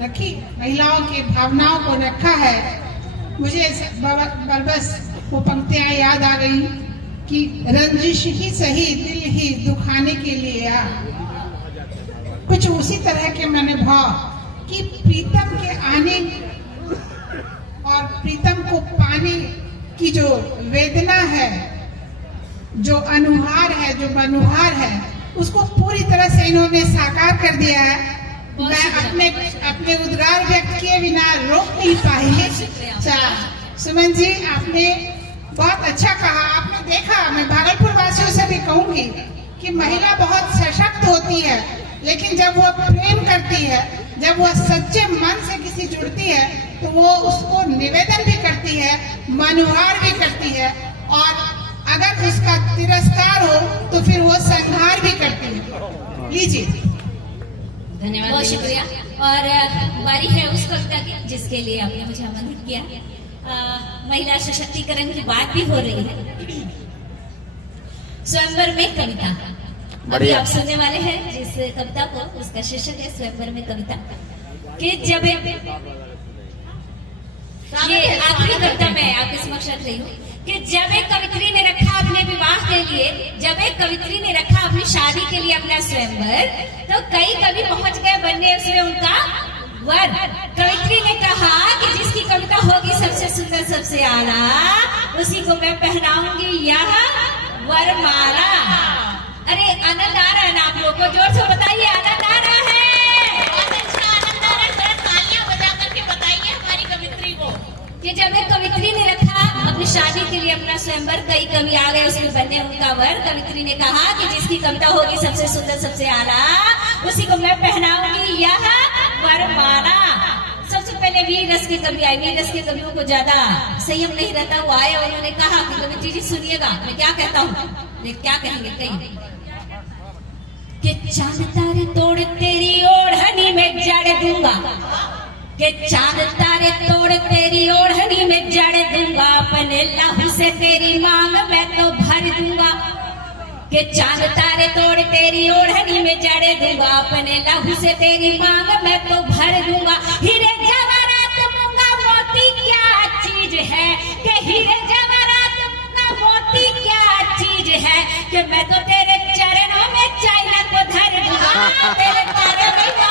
रखी, महिलाओं की भावनाओं को रखा है। मुझे बस वो पंक्तियां याद आ गई कि रंजिश ही सही दिल ही दुखाने के लिए आ। कुछ उसी तरह के मैंने भाव कि प्रीतम के आने और प्रीतम को पाने की जो वेदना है, जो अनुहार है, जो मनुहार है, उसको पूरी तरह से इन्होंने साकार कर दिया है। मैं अपने उद्गार व्यक्त किए बिना रोक नहीं पाई। सुमन जी, आपने बहुत अच्छा कहा। आपने देखा, मैं भागलपुर वासियों से भी कहूंगी कि महिला बहुत सशक्त होती है, लेकिन जब वो प्रेम करती है, जब वो सच्चे मन से किसी जुड़ती है, तो वो उसको निवेदन भी करती है, मनुहार भी करती है, और अगर उसका तिरस्कार हो तो फिर वो संहार भी करती है। लीजिए। धन्यवाद, बहुत शुक्रिया। और बारी है उस कविता की जिसके लिए आपने मुझे आमंत्रित किया। महिला सशक्तिकरण की बात भी हो रही है। स्वयंवर में कविता अभी आप सुनने वाले हैं जिस कविता को, उसका शीर्षक है स्वयंवर में कविता। कि जब ये आखिरी कविता मैं आपके समक्ष रख रही हूँ कि जब एक कवित्री ने रखा अपने विवाह के लिए, जब एक कवित्री ने रखा अपनी शादी के लिए अपना स्वयंवर, तो कई कवि पहुंच गए बनने उसमें उनका वर। कवित्री ने कहा कि जिसकी कविता होगी सबसे सुंदर सबसे आला, उसी को मैं पहनाऊंगी यह वरमाला। अरे आनंद आ रहा है ना आप लोगों को? जोर से बताइए, आनंद आ रहा है? आनंद आ रहा है। तालियां बजा करके बताइए हमारी कवित्री को कि जब एक कवित्री ने रखा अपनी शादी के लिए अपना स्वयंवर, कई कवि आ गए उसमें बनने उनका वर। कवित्री ने कहा कि जिसकी कविता होगी सबसे सुंदर सबसे आला, उसी को मैं पहनाऊंगी यह वरमाला। सबसे पहले वीर रस के कवि आए। वीर रस के कवियों को ज्यादा संयम नहीं रहता, वो आए और उन्होंने कहा कि कवित्री जी सुनिएगा मैं क्या कहता हूँ। क्या कहेंगे? कहीं कि चांद तारे तोड़ तेरी ओढ़नी में जड़ दूंगा, कि चांद तारे तोड़ तेरी ओढ़नी में जड़ दूंगा, अपने लहू से तेरी मांग मैं तो भर दूंगा। कि चांद तारे तोड़ तेरी ओढ़नी में जड़ दूंगा, अपने लहू से तेरी मांग मैं तो भर दूंगा। हीरे जवाहरात मूंगा मोती क्या चीज है, कि हीरे जवाहरात मूंगा मोती क्या चीज है, कि मैं तो तेरे चरणों में चाइना को धर दूंगा, तेरे चरणों में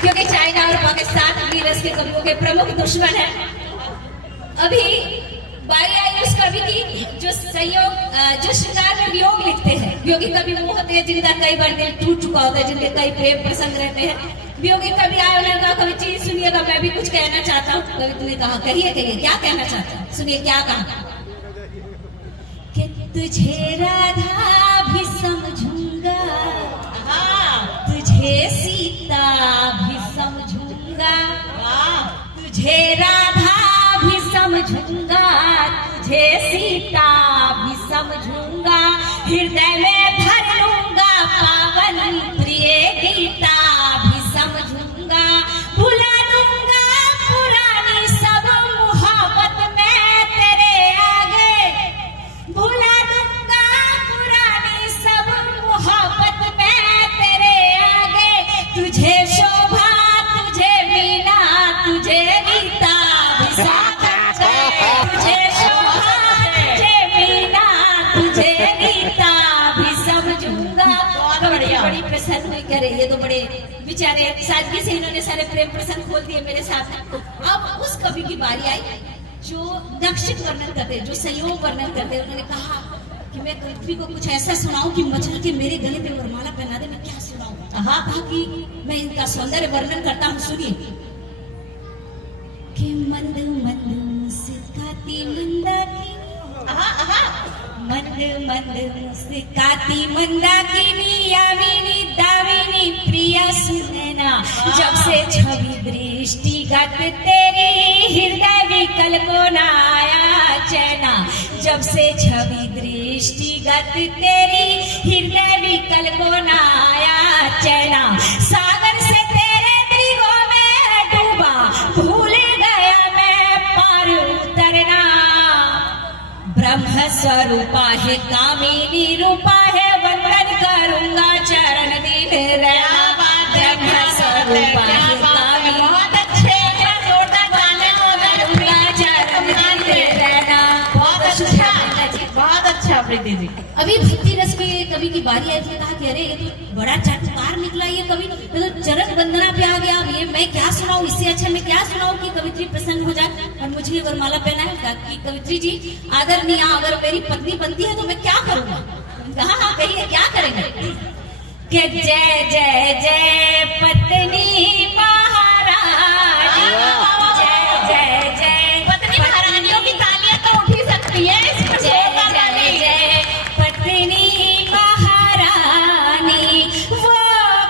क्योंकि चाइना और पाकिस्तान वीरस के कवियों के प्रमुख दुश्मन है। अभी बारी आई उस कवि की जो जो श्रृंगार में वियोग लिखते हैं। वियोगी कवि वो होते हैं जिनका कई बार दिल टूट चुका होता है, जिनके कई प्रेम प्रसंग रहते हैं। वियोगी कवि आए, उन्होंने कहा कवि जी सुनिएगा मैं भी कुछ कहना चाहता हूँ। कवि ने कहा कहिए कहिए, क्या कहना चाहता हूँ? सुनिए क्या कहा कि तुझे राधा भी समझूंगा, तुझे सीता भी समझूंगा, तुझे राधा भी समझूंगा, तुझे सीता भी समझूंगा, हृदय में भर लूंगा पावन प्रिय गीता भी समझूंगा, भुला दूंगा पुरानी सब मोहब्बत में तेरे आगे, भुला दूंगा पुरानी सब मोहब्बत में तेरे आगे, तुझे शोभा तुझे मीना तुझे गीता भी समझूंगा, तुझे शोभा तुझे मीना तुझे गीता भी समझूंगा। बड़ी प्रसन्न हुई करे, ये तो बड़े बेचारे सादगी से इन्होंने सारे प्रेम प्रसंग खोल दिए मेरे साथ। अब उस कवि की बारी आई जो दक्षिण वर्णन करते, जो संयोग वर्णन करते। उन्होंने कहा कि मैं पृथ्वी को कुछ ऐसा सुनाऊं कि मचल के मेरे गले पे वरमाला पहना दे। मैं क्या सुनाऊं? कहा कि मैं इनका सौंदर्य वर्णन करता हूँ, सुनिए। कि मंद मंद मुस्काती मंदाकिनी, मंद मंद मुस्काती मंदाकिनी, यामिनी दामिनी प्रिया सुनैना, जब से छवि दृष्टिगत तेरी हृदय विकल को न आया चैना, जब से छवि दृष्टिगत तेरी हृदय विकल को न आया चैना, सागर से तेरे दृगों में डूबा भूल गया मैं पार उतरना, ब्रह्म स्वरूपा है कामिनी रूपा है, वंदन करूंगा चरण दिन रहना, ब्रह्म स्वरूपा बात है, क्या बात है, बहुत अच्छे, क्या जोरदार गाने हो बहुत अच्छा प्रीति जी। अभी भक्ति रस में कवि की बारी आई थी, कहा कि अरे ये तो बड़ा चटकार निकला ये कवि, मतलब चरण वंदना पे आ गया। अब ये मैं क्या सुनाऊं, इससे अच्छा मैं क्या सुनाऊं कि कवित्री प्रसन्न हो जाए और मुझे वरमाला पहनाए कि कवित्री जी आदरणीय अगर मेरी पत्नी बनती है तो मैं क्या करूंगा। हाँ कहिए क्या करेंगे कि जय जय जय पत्नी महारानी, जय जय जय पत्नी महारानियों की तालियां तो उठ ही सकती है इस पर जय शोभा जय गाने। जय पत्नी महारानी, वो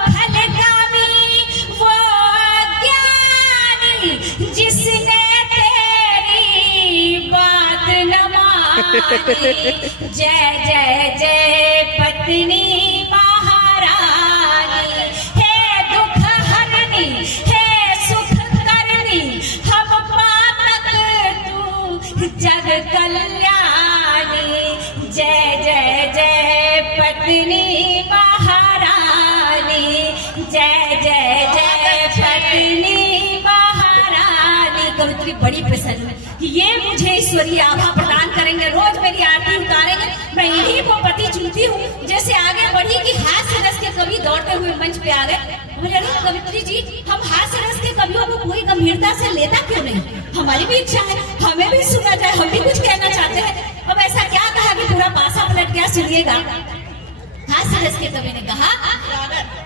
फलगामी वो ज्ञानी जिसने तेरी बात न मानी। जय जय जय पत्नी महारानी, हे दुख हरनी हे सुख करनी, हम पातक तू जग कल्याणी। जय जय जय पत्नी महारानी, जय जय जय पत्नी महारानी। कवित्री बड़ी प्रसन्न है कि ये मुझे ईश्वरीय आभा प्रदान करेंगे, रोज मेरी आरती उतारेंगे, मैं इन्हीं को पति चुनती हूँ। जैसे आगे बढ़ी कि हास्य रस के कवि दौड़ते हुए मंच पे आ गए। बोले अरे कवित्री जी हम हास्य रस के कवियों को कोई गंभीरता से लेता क्यों नहीं, हमारी भी इच्छा है हमें भी सुना जाए, हम भी कुछ कहना चाहते हैं। अब ऐसा क्या कहा कि पूरा पासा पलट गया, सुनिएगा। हास्य रस के कवि ने कहा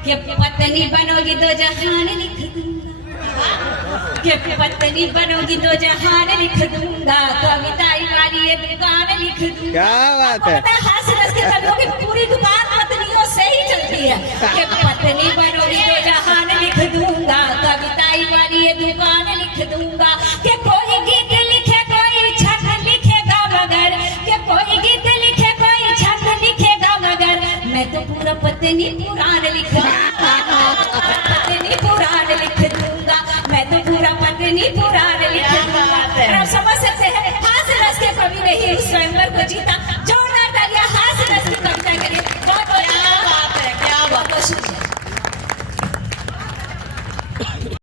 कि पत्नी बनोगी तो जहान लिख दूंगा, कि पत्नी बनोगी तो जहान लिख दूंगा, कविताई वाली ये दुकान लिख दूंगा। क्या बात है। हास्य रस के कवियों की पूरी दुकान पत्नियों से ही चलती है कि पत्नी बनोगी तो जहान लिख दूंगा, कविताई वाली ये दुकान लिख दूंगा। कि कोई गीत लिखे कोई छंद लिखेगा मगर, कि कोई गीत लिखे कोई छंद लिखेगा मगर, मैं तो पूरा पत्नी पुराण लिख दूंगा, पत्नी पुराण लिख दूंगा, मैं तो पूरा पत्नी पुराण लिख दूंगा। आप समझ सकते हैं हास्य रस के कवि ने ही उस स्वयंवर को जीता।